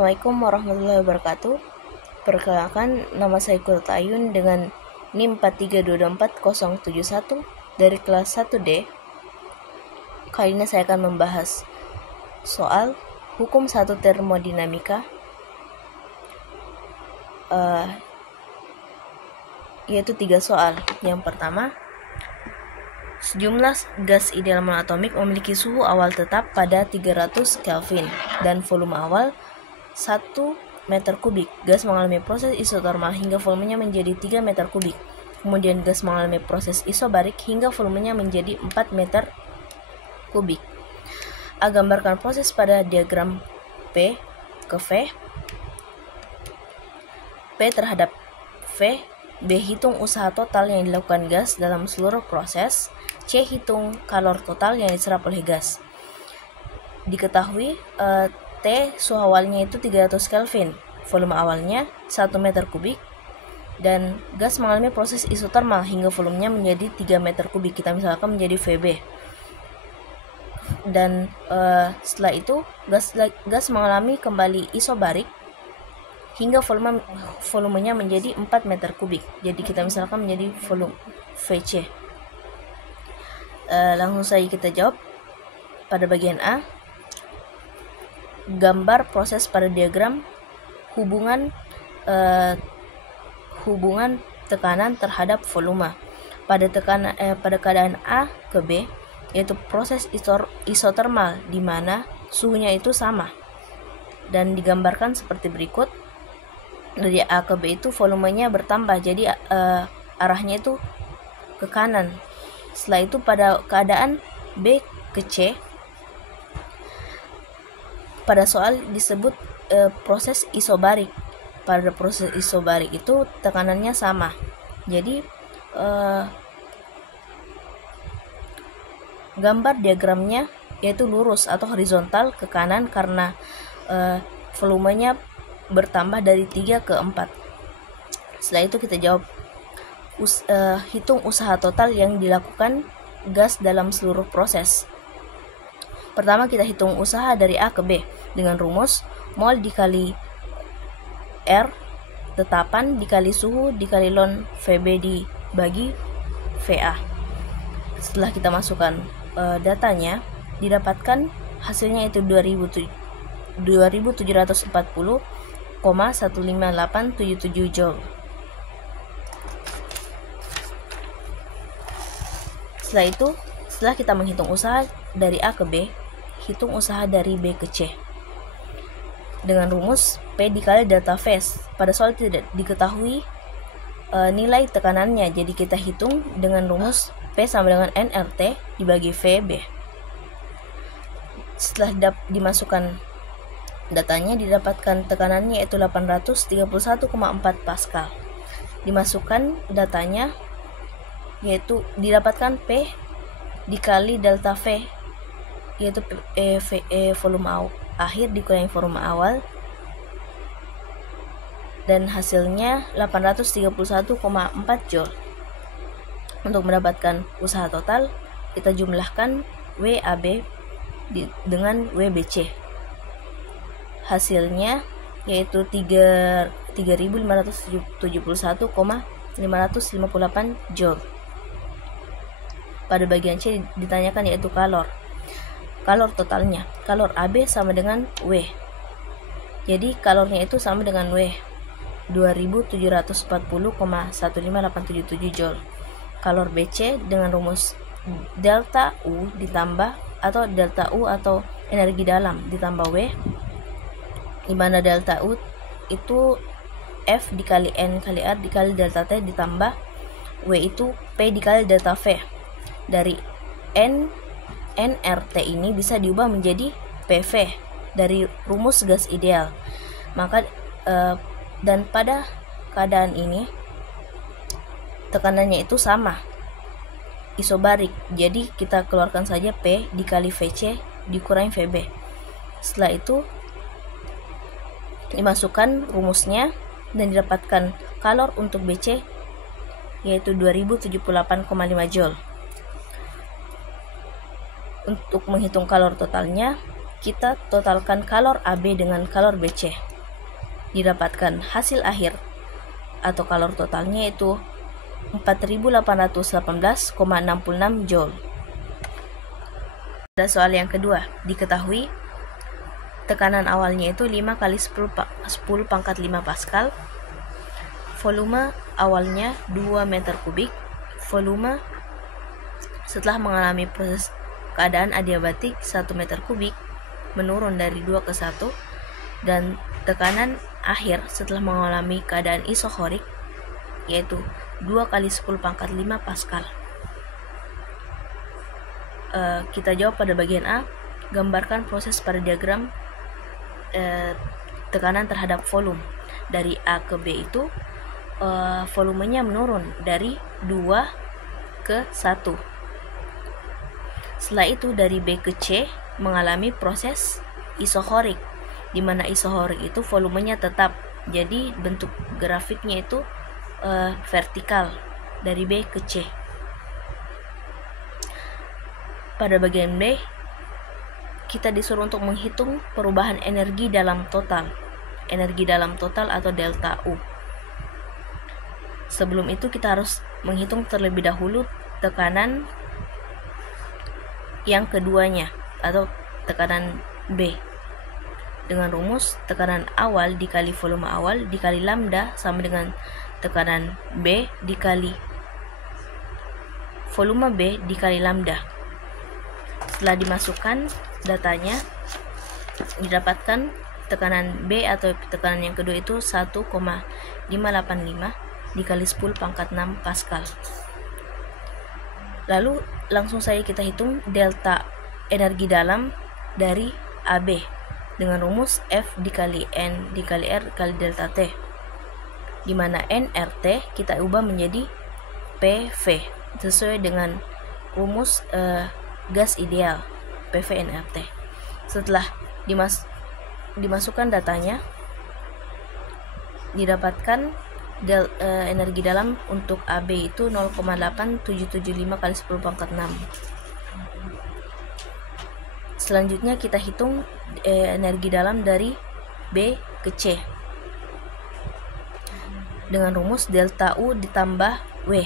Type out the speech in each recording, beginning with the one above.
Assalamualaikum warahmatullahi wabarakatuh. Perkenalkan, nama saya Kurta Ayun dengan NIM 4322471 dari kelas 1D. Kali ini saya akan membahas soal hukum 1 termodinamika, yaitu 3 soal. Yang pertama, sejumlah gas ideal monoatomik memiliki suhu awal tetap pada 300 Kelvin dan volume awal 1 meter kubik. Gas mengalami proses isotermal hingga volumenya menjadi 3 meter kubik. Kemudian gas mengalami proses isobarik hingga volumenya menjadi 4 meter kubik. A. Gambarkan proses pada diagram P ke V. P terhadap V. B. Hitung usaha total yang dilakukan gas dalam seluruh proses. C. Hitung kalor total yang diserap oleh gas. Diketahui T suhu awalnya itu 300 Kelvin, volume awalnya 1 meter kubik, dan gas mengalami proses isotermal hingga volumenya menjadi 3 meter kubik. Kita misalkan menjadi VB. Dan setelah itu gas mengalami kembali isobarik hingga volumenya menjadi 4 meter kubik. Jadi kita misalkan menjadi volume VC. Langsung saja kita jawab pada bagian A. Gambar proses pada diagram hubungan tekanan terhadap volume pada keadaan A ke B, yaitu proses isotermal di mana suhunya itu sama, dan digambarkan seperti berikut. Dari A ke B itu volumenya bertambah, jadi arahnya itu ke kanan. Setelah itu pada keadaan B ke C, pada soal disebut proses isobarik. Pada proses isobarik itu tekanannya sama, jadi gambar diagramnya yaitu lurus atau horizontal ke kanan karena volumenya bertambah dari 3 ke 4. Setelah itu kita jawab hitung usaha total yang dilakukan gas dalam seluruh proses. Pertama, kita hitung usaha dari A ke B dengan rumus mol dikali R tetapan dikali suhu dikali ln VB dibagi VA. Setelah kita masukkan datanya, didapatkan hasilnya itu 2740,15877 Joule. Setelah kita menghitung usaha dari A ke B, hitung usaha dari B ke C dengan rumus P dikali delta V. Pada soal tidak diketahui nilai tekanannya, jadi kita hitung dengan rumus P sama dengan nRT dibagi VB. Setelah dimasukkan datanya, didapatkan tekanannya yaitu 831,4 Pascal. Dimasukkan datanya yaitu didapatkan P dikali delta V, yaitu volume akhir dikurangi volume awal, dan hasilnya 831,4 Joule. Untuk mendapatkan usaha total, kita jumlahkan WAB dengan WBC. Hasilnya yaitu 3571,558 Joule. Pada bagian C ditanyakan yaitu kalor totalnya. Kalor AB sama dengan W. Jadi kalornya itu sama dengan W, 2740,15877 Joule. Kalor BC dengan rumus delta U ditambah atau delta U atau energi dalam ditambah W, di mana delta U itu F dikali N kali R dikali delta T ditambah W itu P dikali delta V. Dari nRT ini bisa diubah menjadi PV dari rumus gas ideal. Maka dan pada keadaan ini tekanannya itu sama, isobarik. Jadi kita keluarkan saja P dikali VC dikurangi VB. Setelah itu dimasukkan rumusnya dan didapatkan kalor untuk BC yaitu 2078,5 Joule. Untuk menghitung kalor totalnya, kita totalkan kalor AB dengan kalor BC. didapatkan hasil akhir atau kalor totalnya itu 4818,66 Joule. Pada soal yang kedua, diketahui tekanan awalnya itu 5 kali 10 pangkat 5 Pascal, volume awalnya 2 meter kubik, volume setelah mengalami proses keadaan adiabatik 1 meter kubik menurun dari 2 ke 1, dan tekanan akhir setelah mengalami keadaan isokorik yaitu 2 kali 10 pangkat 5 Pascal. Kita jawab pada bagian A. Gambarkan proses pada diagram tekanan terhadap volume. Dari A ke B itu volumenya menurun dari 2 ke 1. Setelah itu dari B ke C mengalami proses isokorik, di mana isokorik itu volumenya tetap, jadi bentuk grafiknya itu vertikal dari B ke C. Pada bagian B, kita disuruh untuk menghitung perubahan energi dalam total atau delta U. Sebelum itu kita harus menghitung terlebih dahulu tekanan yang keduanya atau tekanan B. Dengan rumus tekanan awal dikali volume awal dikali lambda sama dengan tekanan B dikali volume B dikali lambda. Setelah dimasukkan datanya, didapatkan tekanan B atau tekanan yang kedua itu 1,585 dikali 10 pangkat 6 Pascal. Lalu langsung saja kita hitung delta energi dalam dari AB dengan rumus F dikali N dikali R kali delta T, di mana nRT kita ubah menjadi PV sesuai dengan rumus gas ideal PV nRT. Setelah dimasukkan datanya, didapatkan energi dalam untuk AB itu 0,8775 kali 10 pangkat 6. Selanjutnya kita hitung energi dalam dari B ke C dengan rumus delta U ditambah W.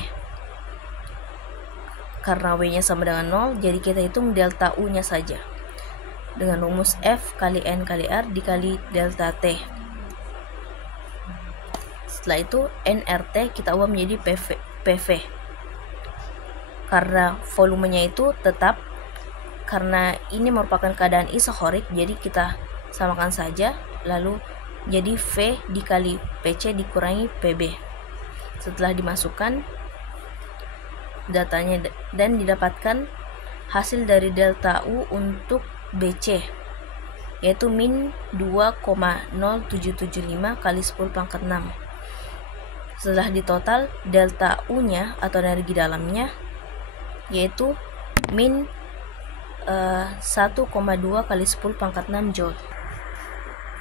Karena W nya sama dengan 0, jadi kita hitung delta U nya saja dengan rumus F kali N kali R dikali delta T. Setelah itu nRT kita ubah menjadi PV. Karena volumenya itu tetap, karena ini merupakan keadaan isokorik, jadi kita samakan saja, lalu jadi V dikali PC dikurangi PB. Setelah dimasukkan datanya dan didapatkan hasil dari delta U untuk BC yaitu min 2,0775 kali 10 pangkat 6. Setelah ditotal delta U nya atau energi dalamnya yaitu min 1,2 kali 10 pangkat 6 Joule.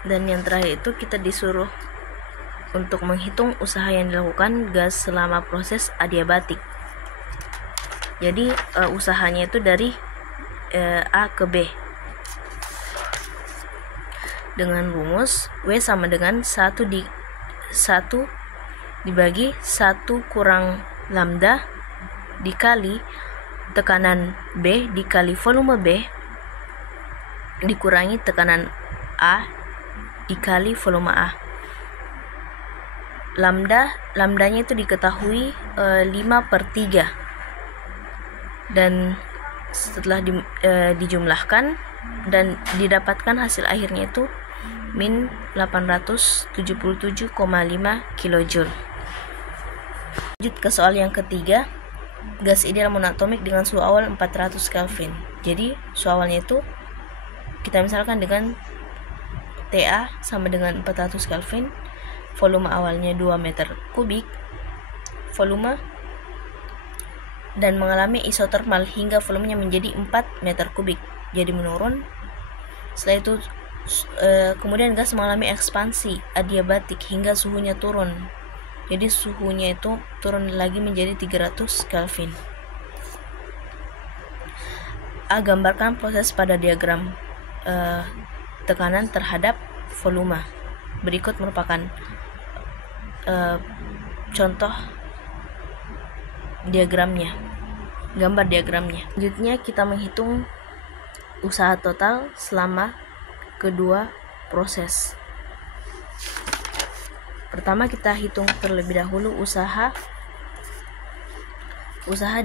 Dan yang terakhir itu kita disuruh untuk menghitung usaha yang dilakukan gas selama proses adiabatik. Jadi usahanya itu dari A ke B dengan rumus W sama dengan 1 dibagi 1 kurang lambda dikali tekanan B dikali volume B dikurangi tekanan A dikali volume A. Lambdanya itu diketahui 5/3, dan setelah dijumlahkan dan didapatkan hasil akhirnya itu min 877,5 kJ. Lanjut ke soal yang ketiga, gas ideal monoatomik dengan suhu awal 400 Kelvin. Jadi suhu awalnya itu kita misalkan dengan TA sama dengan 400 Kelvin, volume awalnya 2 meter kubik, volume dan mengalami isotermal hingga volumenya menjadi 4 meter kubik, jadi menurun. Setelah itu kemudian gas mengalami ekspansi adiabatik hingga suhunya turun, jadi suhunya itu turun lagi menjadi 300 Kelvin. A. Gambarkan proses pada diagram tekanan terhadap volume. Berikut merupakan contoh diagramnya, gambar diagramnya. Selanjutnya kita menghitung usaha total selama kedua proses. Pertama kita hitung terlebih dahulu usaha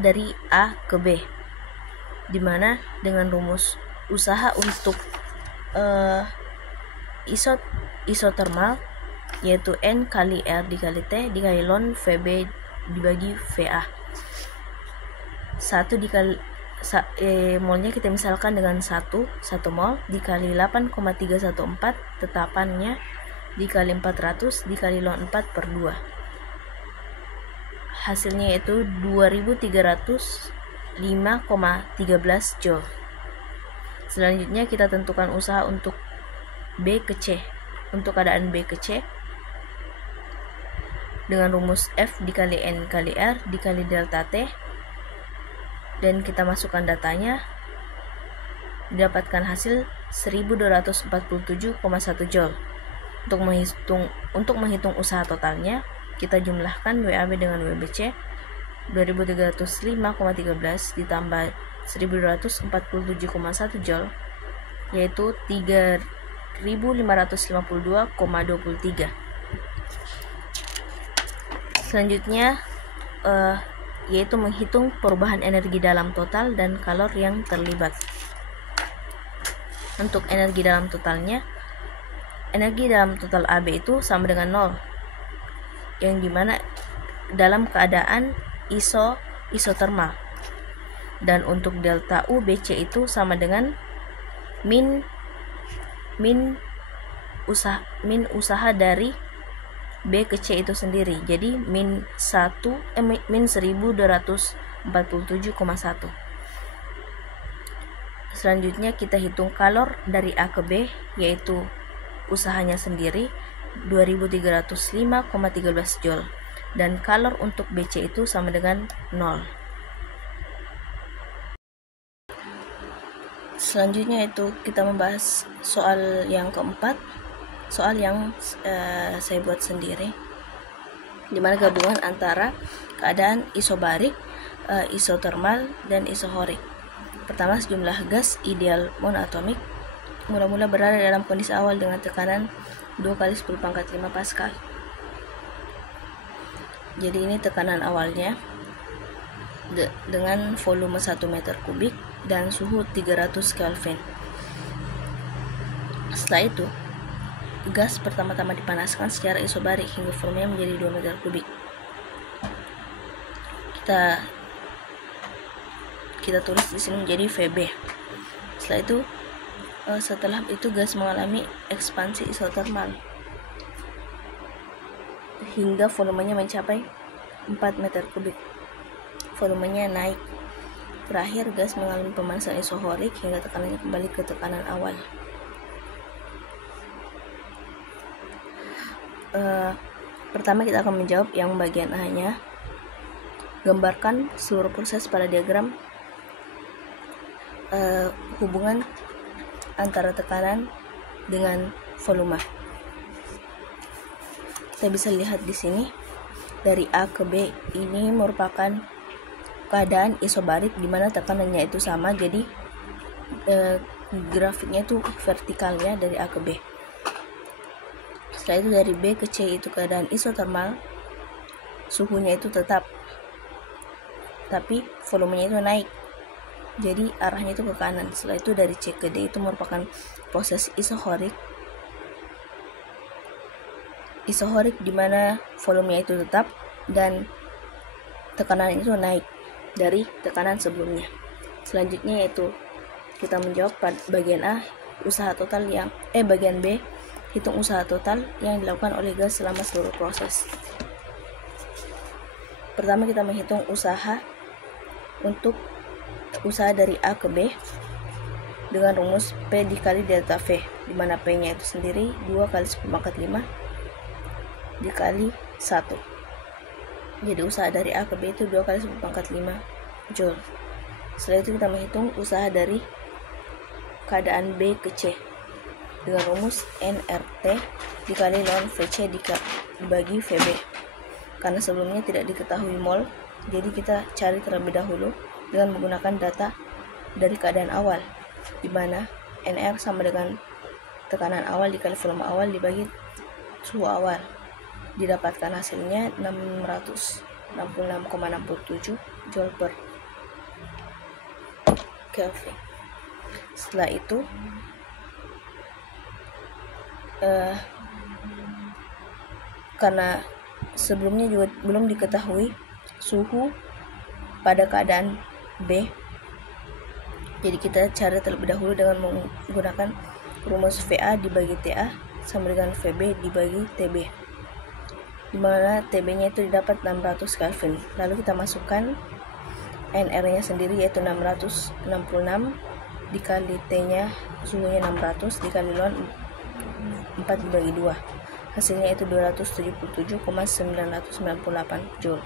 dari A ke B, dimana dengan rumus usaha untuk isotermal yaitu N kali R dikali T dikali ln VB dibagi VA. 1 dikali molnya kita misalkan dengan 1 mol dikali 8,314 tetapannya dikali 400 dikali ln 4 per 2. Hasilnya yaitu 2305,13 joule. Selanjutnya kita tentukan usaha untuk B ke C. Untuk keadaan B ke C dengan rumus F dikali N kali R dikali delta T, dan kita masukkan datanya, didapatkan hasil 1247,1 joule. Untuk menghitung usaha totalnya, kita jumlahkan WAB dengan WBC. 2305,13 ditambah 1247,1 joule yaitu 3552,23. Selanjutnya yaitu menghitung perubahan energi dalam total dan kalor yang terlibat. Untuk energi dalam totalnya, energi dalam total AB itu sama dengan 0, yang dimana dalam keadaan isotermal. Dan untuk delta U BC itu sama dengan min usaha dari B ke C itu sendiri. Jadi min 1247,1. Selanjutnya kita hitung kalor dari A ke B, yaitu usahanya sendiri 2305,13 joule, dan kalor untuk BC itu sama dengan 0. Selanjutnya itu kita membahas soal yang keempat, soal yang saya buat sendiri, dimana gabungan antara keadaan isobarik, isotermal, dan isohorik. Pertama, sejumlah gas ideal monoatomik mula-mula berada dalam kondisi awal dengan tekanan 2 kali 10⁵ Pascal. Jadi ini tekanan awalnya dengan volume 1 meter kubik dan suhu 300 Kelvin. Setelah itu, gas pertama-tama dipanaskan secara isobarik hingga volumenya menjadi 2 meter kubik. Kita tulis di sini menjadi VB. Setelah itu gas mengalami ekspansi isotermal hingga volumenya mencapai 4 meter kubik. Volumenya naik. Terakhir, gas mengalami pemanasan isohorik hingga tekanannya kembali ke tekanan awal. Pertama kita akan menjawab yang bagian A-nya. Gambarkan seluruh proses pada diagram hubungan antara tekanan dengan volume. Kita bisa lihat di sini dari A ke B ini merupakan keadaan isobarik di mana tekanannya itu sama, jadi grafiknya itu vertikalnya dari A ke B. Setelah itu dari B ke C itu keadaan isotermal, suhunya itu tetap, tapi volumenya itu naik, jadi arahnya itu ke kanan. Setelah itu dari C ke D itu merupakan proses isohorik di mana volumenya itu tetap dan tekanan itu naik dari tekanan sebelumnya. Selanjutnya yaitu kita menjawab pada bagian A, bagian B, hitung usaha total yang dilakukan oleh gas selama seluruh proses. Pertama kita menghitung usaha dari A ke B dengan rumus P dikali delta V, di mana P-nya itu sendiri 2 kali 10⁵ dikali 1. Jadi usaha dari A ke B itu 2 kali 10⁵ joule. Setelah itu kita menghitung usaha dari keadaan B ke C dengan rumus nRT dikali ln Vc dibagi Vb. Karena sebelumnya tidak diketahui mol, jadi kita cari terlebih dahulu dengan menggunakan data dari keadaan awal, di mana NR sama dengan tekanan awal dikali volume awal dibagi suhu awal. Didapatkan hasilnya 666,67 Joule per Kelvin. Setelah itu karena sebelumnya juga belum diketahui suhu pada keadaan B, jadi kita cari terlebih dahulu dengan menggunakan rumus VA dibagi TA sama dengan VB dibagi TB, dimana TB nya itu didapat 600 Kelvin. Lalu kita masukkan NR nya sendiri yaitu 666 dikali T nya suhunya 600 dikali ln 4 dibagi 2, hasilnya itu 277,998 Joule.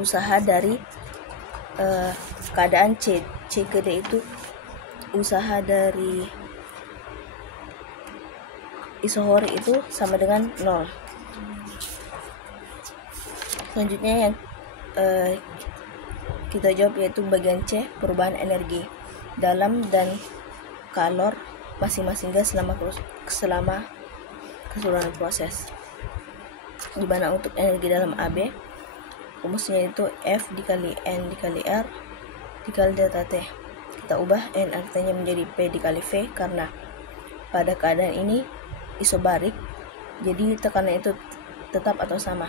Usaha dari keadaan C ke D itu usaha dari isohori itu sama dengan 0. Selanjutnya yang kita jawab yaitu bagian C, perubahan energi dalam dan kalor masing-masing gas selama keseluruhan proses. Di mana untuk energi dalam AB rumusnya itu F dikali N dikali R dikali delta T. Kita ubah nRT nya menjadi P dikali V karena pada keadaan ini isobarik, jadi tekanan itu tetap atau sama.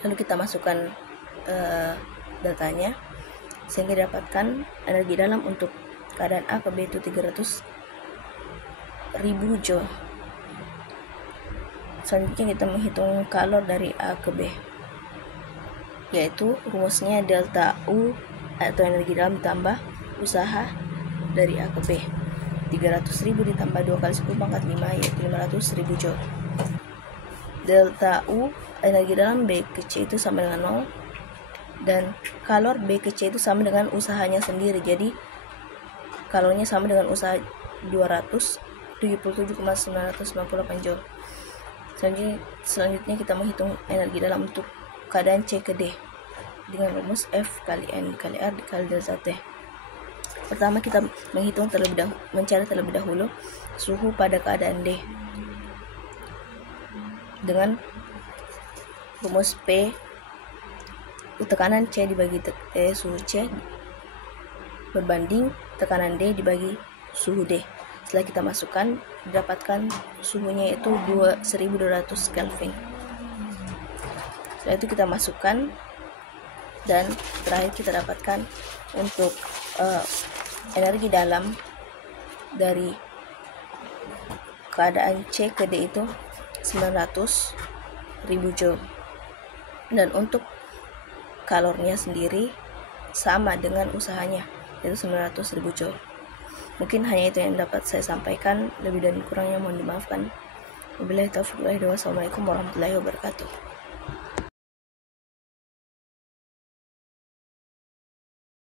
Lalu kita masukkan datanya sehingga dapatkan energi dalam untuk keadaan A ke B itu 300.000 Joule. Selanjutnya kita menghitung kalor dari A ke B, yaitu rumusnya delta U atau energi dalam ditambah usaha dari A ke B. 300.000 ditambah 2 kali 10 pangkat 5 yaitu 500.000 Joule. Delta U energi dalam B ke C itu sama dengan 0, dan kalor B ke C itu sama dengan usahanya sendiri, jadi kalornya sama dengan usaha 277,998 Joule. Selanjutnya kita menghitung energi dalam untuk keadaan C ke D dengan rumus F kali N dikali R dikali delta T. Pertama kita mencari terlebih dahulu suhu pada keadaan D dengan rumus P tekanan C dibagi suhu C berbanding tekanan D dibagi suhu D. Setelah kita masukkan, didapatkan suhunya itu 1200 Kelvin. Setelah itu kita masukkan, dan terakhir kita dapatkan untuk energi dalam dari keadaan C ke D itu 900.000 Joule, dan untuk kalornya sendiri sama dengan usahanya yaitu 900.000 Joule. Mungkin hanya itu yang dapat saya sampaikan, lebih dan kurangnya mohon dimaafkan. Wabillahi taufiq wal hidayah. Wassalamualaikum warahmatullahi wabarakatuh.